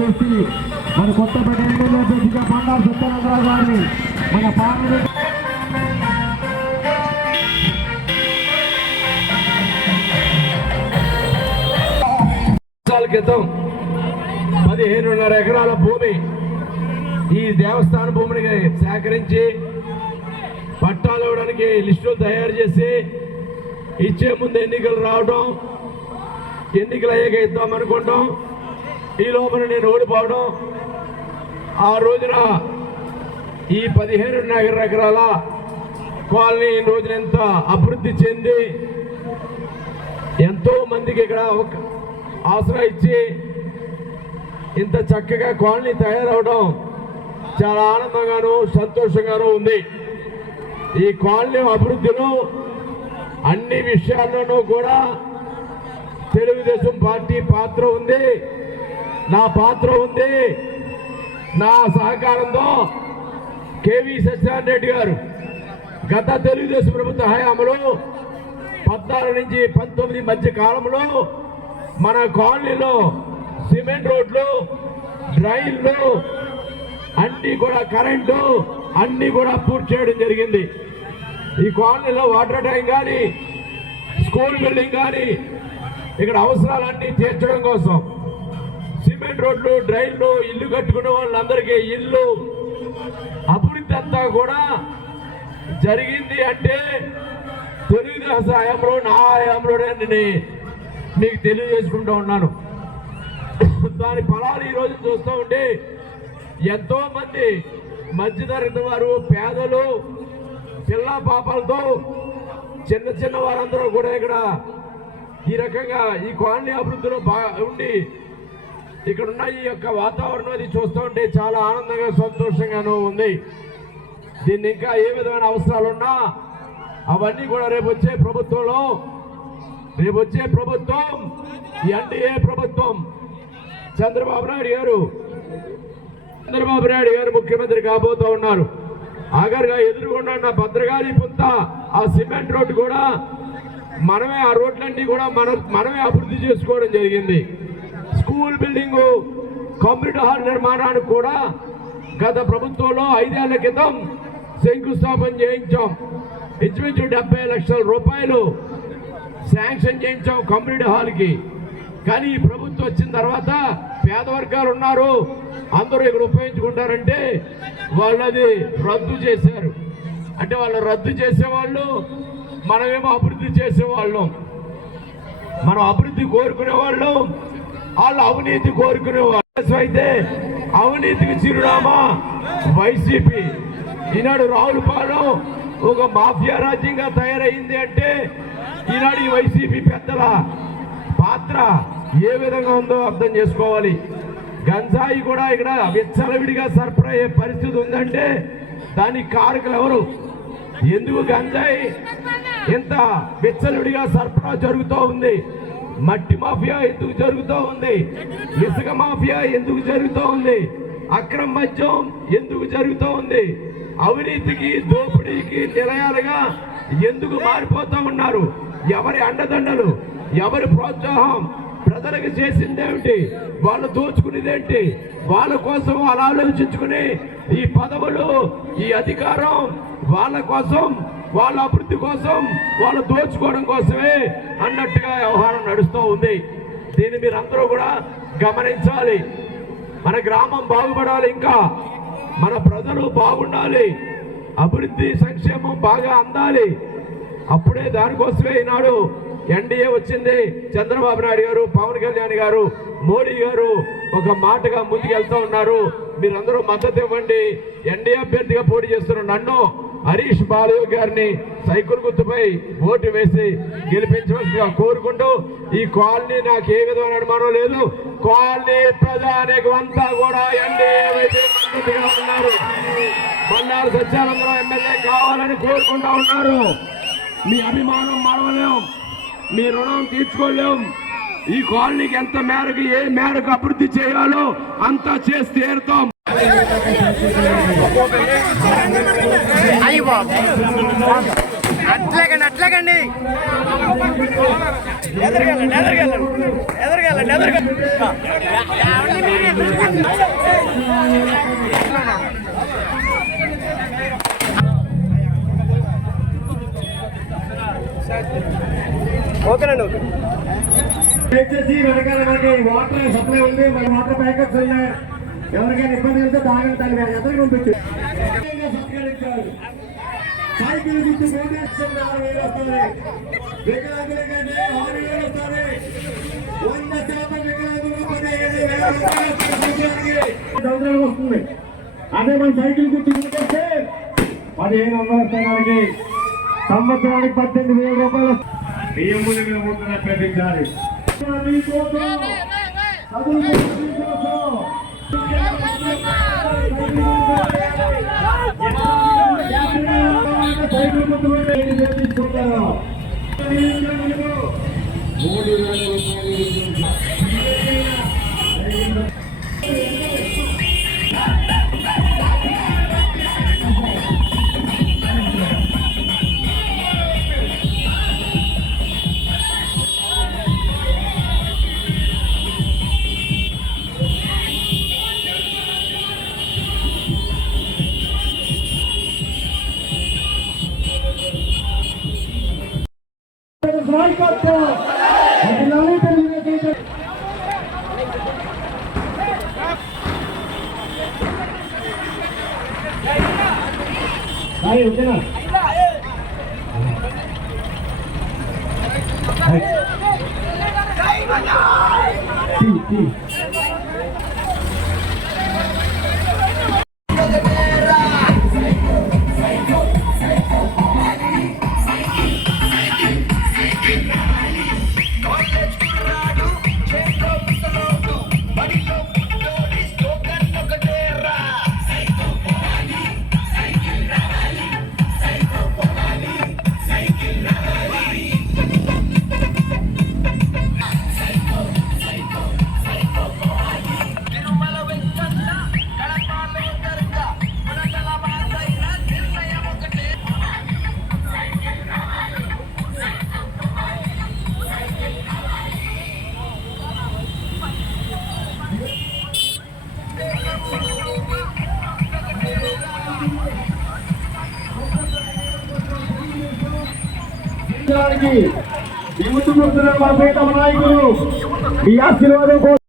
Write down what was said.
వ్యక్తి మన కొత్తపేట ఎమ్మెల్యే అభ్యర్థిగా బండారు సత్యానందరావు గారిని మన పార్లమెంట్ క్రితం 15.5 ఎకరాల భూమి ఈ దేవస్థాన భూమిని సేకరించి పట్టాలు ఇవ్వడానికి లిస్టులు తయారు చేసి ఇచ్చే ముందు ఎన్నికలు రావడం, ఎన్నికలు అయ్యాక ఇద్దామనుకోవడం, ఈ లోపల నేను ఓడిపోవడం. ఆ రోజున ఈ 15.5 ఎకరాల కాలనీ ఈ రోజున ఎంత అభివృద్ధి చెంది ఎంతో మందికి ఇక్కడ ఆసరా ఇచ్చి ఇంత చక్కగా కాలనీ తయారవడం చాలా ఆనందంగాను సంతోషంగాను ఉంది. ఈ కాలనీ అభివృద్ధిలో అన్ని విషయాల్లోనూ కూడా తెలుగుదేశం పార్టీ పాత్ర ఉంది, నా పాత్ర ఉంది. నా సహకారంతో కేవీ సత్యనారాయణ రెడ్డి గారు గత తెలుగుదేశం ప్రభుత్వ హయాంలో 14 నుంచి 19 మధ్య కాలంలో మన కాలనీలో సిమెంట్ రోడ్లు, డ్రైన్లు అన్నీ కూడా, కరెంటు అన్నీ కూడా పూర్తి చేయడం జరిగింది. ఈ కాలనీలో వాటర్ ట్యాంక్ కానీ, స్కూల్ బిల్డింగ్ కానీ, ఇక్కడ అవసరాలన్నీ తీర్చడం కోసం సిమెంట్ రోడ్లు, డ్రైన్లు, ఇల్లు కట్టుకునే వాళ్ళందరికీ ఇల్లు అభివృద్ధి అంతా కూడా జరిగింది. అంటే తెలుగుదేశం హయాంలో, నా హయాంలోనే మీకు తెలియజేసుకుంటూ ఉన్నాను. దాని ఫలాలు ఈరోజు చూస్తూ ఉంటే ఎంతో మంది మధ్యతరగతి వారు, పేదలు, పిల్ల పాపలతో చిన్న చిన్న వారందరూ కూడా ఇక్కడ ఈ రకంగా ఈ కాలనీ అభివృద్ధిలో ఉండి ఇక్కడ ఉన్న ఈ యొక్క వాతావరణం అది చూస్తూ ఉంటే చాలా ఆనందంగా సంతోషంగానూ ఉంది. దీన్ని ఇంకా ఏ విధమైన అవసరాలు ఉన్నా అవన్నీ కూడా రేపు వచ్చే ప్రభుత్వం ఈ ఎన్డీఏ ప్రభుత్వం చంద్రబాబు నాయుడు గారు ముఖ్యమంత్రి కాబోతూ ఉన్నారు. ఆఖరిగా ఎదురుకుండా ఉన్న భద్రగాలి పుంత ఆ సిమెంట్ రోడ్డు కూడా మనమే, ఆ రోడ్లన్నీ కూడా మనమే అభివృద్ధి చేసుకోవడం జరిగింది. స్కూల్ బిల్డింగు, కమ్యూనిటీ హాల్ నిర్మాణానికి కూడా గత ప్రభుత్వంలో 5 ఏళ్ల క్రితం శంకుస్థాపన చేయించాం. ఇంచుమించు 70 లక్షల రూపాయలు శాంక్షన్ చేయించాం కమ్యూనిటీ హాల్కి. కానీ ఈ ప్రభుత్వం వచ్చిన తర్వాత పేద వర్గాలు ఉన్నారు, అందరూ ఇక్కడ ఉపయోగించుకుంటారంటే వాళ్ళు అది రద్దు చేశారు. అంటే వాళ్ళు రద్దు చేసేవాళ్ళు, మనమేమో అభివృద్ధి చేసేవాళ్ళం. మనం అభివృద్ధి కోరుకునేవాళ్ళు, వాళ్ళు అవినీతి కోరుకునేవాళ్ళు. అయితే అవినీతికి చిరునామా వైసీపీ. ఈనాడు రావులపాలెం ఒక మాఫియా రాజ్యంగా తయారైంది అంటే ఈనాడు ఈ వైసీపీ పెద్దల పాత్ర ఏ విధంగా ఉందో అర్థం చేసుకోవాలి. గంజాయి కూడా ఇక్కడ విచ్చలవిడిగా సరఫరా అయ్యే పరిస్థితి ఉందంటే దానికి కారకులు ఎవరు? ఎందుకు గంజాయి ఇంత విచ్చలవిడిగా సరఫరా జరుగుతూ ఉంది? మట్టి మాఫియా ఎందుకు జరుగుతూ ఉంది? ఇసుక మాఫియా ఎందుకు జరుగుతూ ఉంది? అక్రమ మద్యం ఎందుకు జరుగుతూ ఉంది? అవినీతికి, దోపిడీకి నిలయాలుగా ఎందుకు మారిపోతూ ఉన్నారు? ఎవరి అండదండలు, ఎవరి ప్రోత్సాహం? ప్రజలకు చేసిందేమిటి? వాళ్ళు దోచుకునేదేంటి? వాళ్ళ కోసం వాళ్ళు ఆలోచించుకుని ఈ పదవులు, ఈ అధికారం వాళ్ళ కోసం, వాళ్ళ అభివృద్ధి కోసం, వాళ్ళు దోచుకోవడం కోసమే అన్నట్టుగా వ్యవహారం నడుస్తూ ఉంది. దీన్ని మీరందరూ కూడా గమనించాలి. మన గ్రామం బాగుపడాలి, ఇంకా మన ప్రజలు బాగుండాలి, అభివృద్ధి సంక్షేమం బాగా అందాలి. అప్పుడే దానికోసమే ఈనాడు ఎన్డీఏ వచ్చింది. చంద్రబాబు నాయుడు గారు, పవన్ కళ్యాణ్ గారు, మోడీ గారు ఒక మాటగా ముందుకెళ్తూ ఉన్నారు. మీరందరూ మద్దతు ఇవ్వండి. ఎన్డీఏ అభ్యర్థిగా పోటీ చేస్తున్న నన్ను, హరీష్ బాలు గారిని సైకిల్ గుర్తుపై ఓటు వేసి గెలిపించవలసిగా కోరుకుంటూ, ఈ కాలనీ నాకు ఏ విధమైన అనుమానం లేదు, కాలనీ ప్రజానికి అంతా కూడా ఎన్డీఏ ఉన్నారు. బండారు సత్యానందరావు ఎమ్మెల్యే కావాలని కోరుకుంటా ఉన్నారు. మీ అభిమానం మరవలేం, మీ రుణం తీర్చుకోలేం. ఈ కాలనీకి ఎంత మేరకు, ఏ మేరకు అభివృద్ధి చేయాలో అంతా చేసి తీరుతాం. అట్లాగండి ఎదరగలండి ఓకేనండి ఓకే దయచేసి వెనకాల మనకి వాటర్ సప్లై ఉంది, మన వాటర్ ప్యాకెట్స్ ఉన్నాయి. ఎవరికైనా ఇబ్బంది కలిగితే తాగని తల్లి ఎదురు పంపించు. సత్కరించారు. సైకిల్ గుర్తు ఫౌండేషన్ 4,000 వస్తుంది. వికలాంగులకైతే 6,000 వస్తుంది. 100% వికలాంగులు 15,000 సంవత్సరాలు వస్తుంది. అదే మన సైకిల్ గుర్తు గుర్తొస్తే 1,500 వస్తాయి. సంవత్సరానికి 18,000 రూపాయలు బియ్యం మీద పోతున్న ప్రతిసారి ఈ ముందు కూర్చున్న మా పేట నాయకులు మీ ఆశీర్వాదం కోసం